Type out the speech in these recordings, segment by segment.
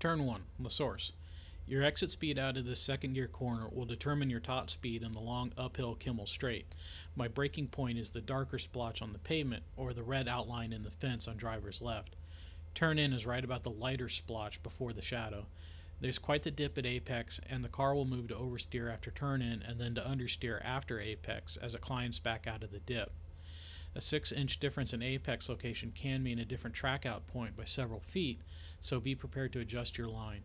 Turn 1, La Source. Your exit speed out of this second gear corner will determine your top speed in the long uphill Kimmel straight. My braking point is the darker splotch on the pavement or the red outline in the fence on driver's left. Turn in is right about the lighter splotch before the shadow. There's quite the dip at apex, and the car will move to oversteer after turn in and then to understeer after apex as it climbs back out of the dip. A 6-inch difference in apex location can mean a different track out point by several feet, so be prepared to adjust your line.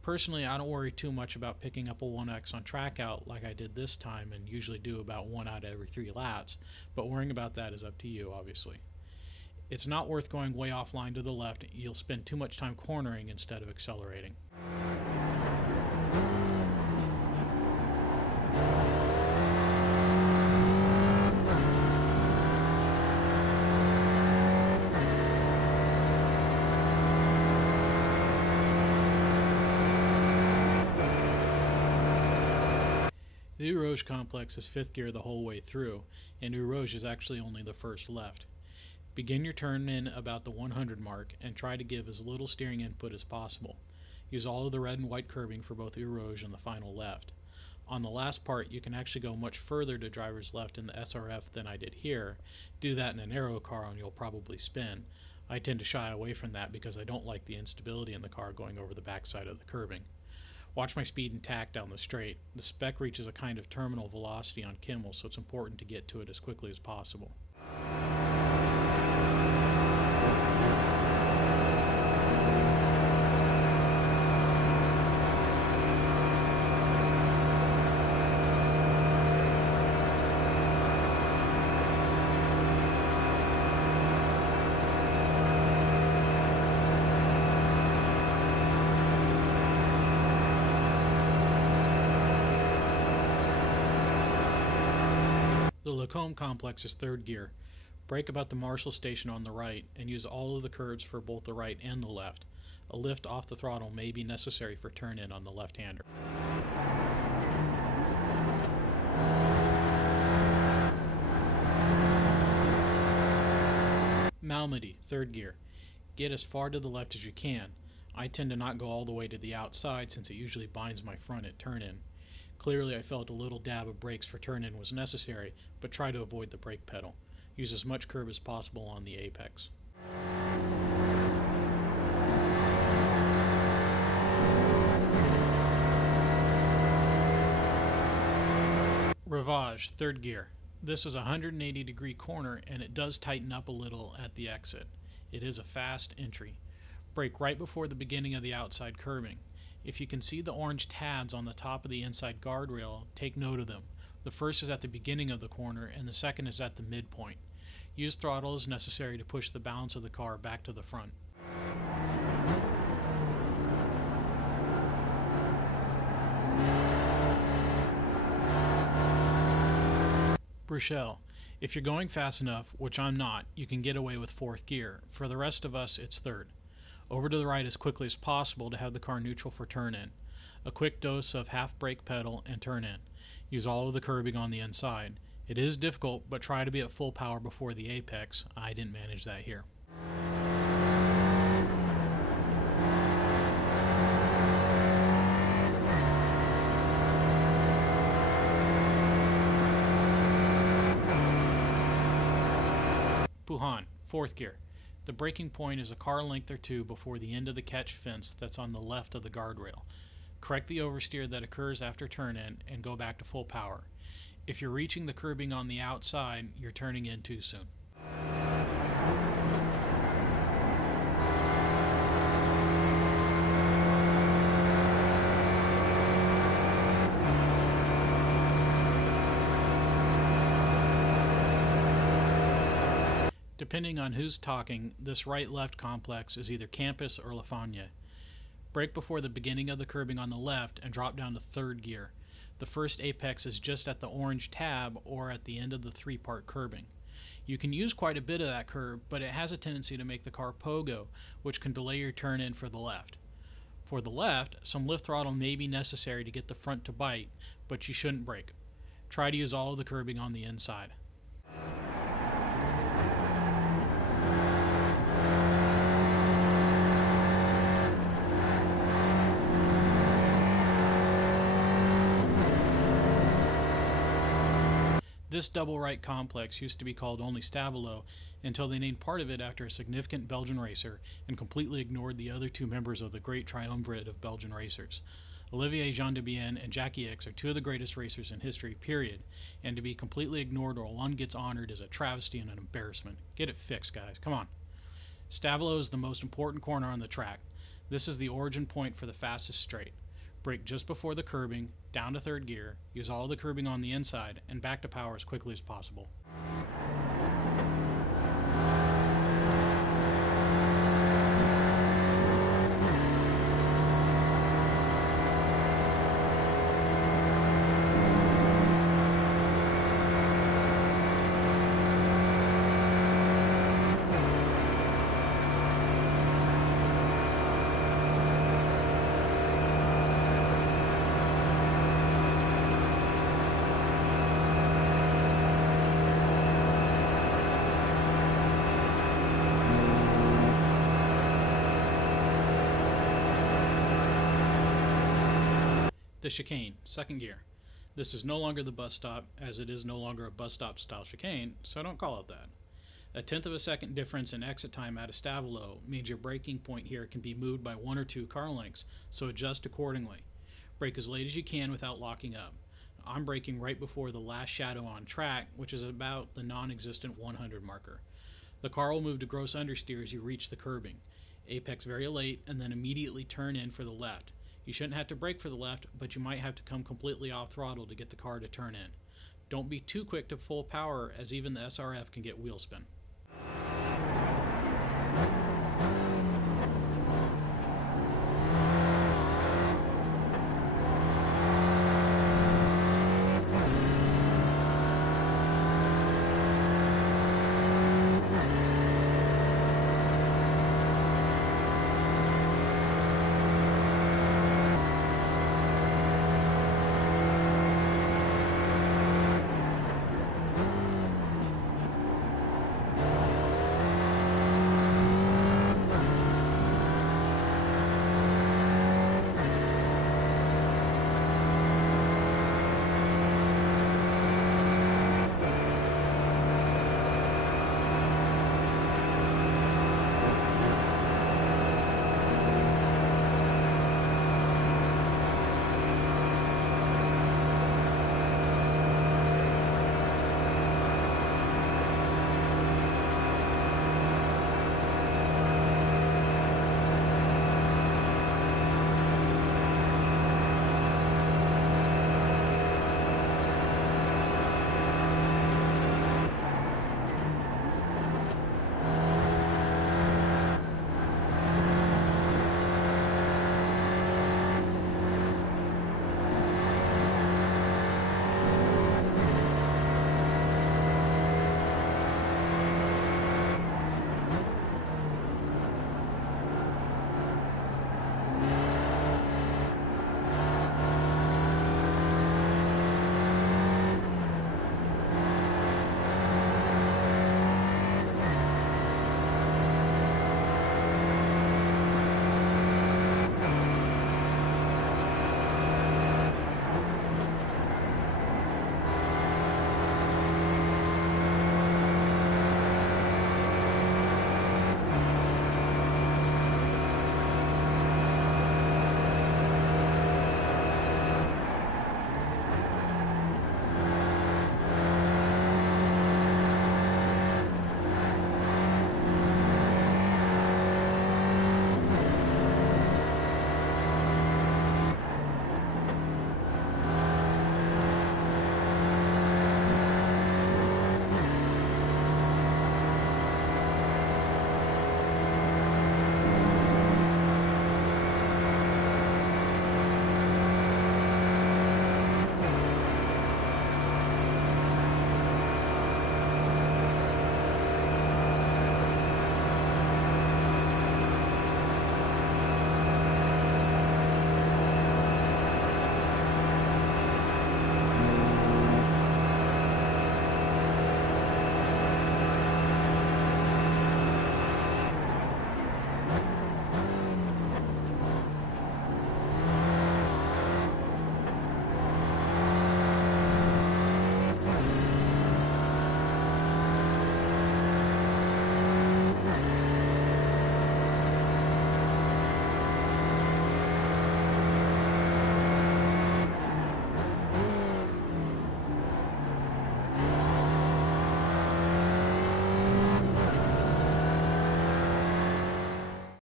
Personally, I don't worry too much about picking up a 1x on track out like I did this time and usually do about 1 out of every 3 laps, but worrying about that is up to you, obviously. It's not worth going way offline to the left. You'll spend too much time cornering instead of accelerating. The Rivage complex is 5th gear the whole way through, and Rivage is actually only the first left. Begin your turn in about the 100 mark and try to give as little steering input as possible. Use all of the red and white curbing for both Rivage and the final left. On the last part, you can actually go much further to driver's left in the SRF than I did here. Do that in an aero car and you'll probably spin. I tend to shy away from that because I don't like the instability in the car going over the backside of the curbing. Watch my speed and tack down the straight. The spec reaches a kind of terminal velocity on Kimmel, so it's important to get to it as quickly as possible. The Lacombe complex is 3rd gear. Brake about the Marshall station on the right and use all of the curbs for both the right and the left. A lift off the throttle may be necessary for turn in on the left-hander. Malmedy, 3rd gear. Get as far to the left as you can. I tend to not go all the way to the outside since it usually binds my front at turn in. Clearly I felt a little dab of brakes for turn-in was necessary, but try to avoid the brake pedal. Use as much curb as possible on the apex. Rivage, 3rd gear. This is a 180-degree corner and it does tighten up a little at the exit. It is a fast entry. Brake right before the beginning of the outside curbing. If you can see the orange tabs on the top of the inside guardrail, take note of them. The first is at the beginning of the corner and the second is at the midpoint. Use throttle as necessary to push the balance of the car back to the front. Bruxelles. If you're going fast enough, which I'm not, you can get away with 4th gear. For the rest of us, it's 3rd. Over to the right as quickly as possible to have the car neutral for turn-in. A quick dose of half brake pedal and turn-in. Use all of the curbing on the inside. It is difficult, but try to be at full power before the apex. I didn't manage that here. Puhan, 4th gear. The braking point is a car length or two before the end of the catch fence that's on the left of the guardrail. Correct the oversteer that occurs after turn-in and go back to full power. If you're reaching the curbing on the outside, you're turning in too soon. Depending on who's talking, this right-left complex is either Campus or La Fagne. Brake before the beginning of the curbing on the left and drop down to 3rd gear. The first apex is just at the orange tab or at the end of the 3-part curbing. You can use quite a bit of that curb, but it has a tendency to make the car pogo, which can delay your turn in for the left. For the left, some lift throttle may be necessary to get the front to bite, but you shouldn't brake. Try to use all of the curbing on the inside. This double right complex used to be called only Stavelot until they named part of it after a significant Belgian racer and completely ignored the other two members of the great triumvirate of Belgian racers. Olivier Gendebien and Jackie Ickx are two of the greatest racers in history, period, and to be completely ignored while one gets honored is a travesty and an embarrassment. Get it fixed, guys. Come on. Stavelot is the most important corner on the track. This is the origin point for the fastest straight. Brake just before the curbing, down to third gear, use all the curbing on the inside, and back to power as quickly as possible. The chicane, second gear. This is no longer the bus stop, as it is no longer a bus stop style chicane, so don't call it that. A tenth of a second difference in exit time out of Stavelot means your braking point here can be moved by 1 or 2 car lengths, so adjust accordingly. Brake as late as you can without locking up. I'm braking right before the last shadow on track, which is about the non-existent 100 marker. The car will move to gross understeer as you reach the curbing. Apex very late, and then immediately turn in for the left. You shouldn't have to brake for the left, but you might have to come completely off throttle to get the car to turn in. Don't be too quick to full power, as even the SRF can get wheel spin.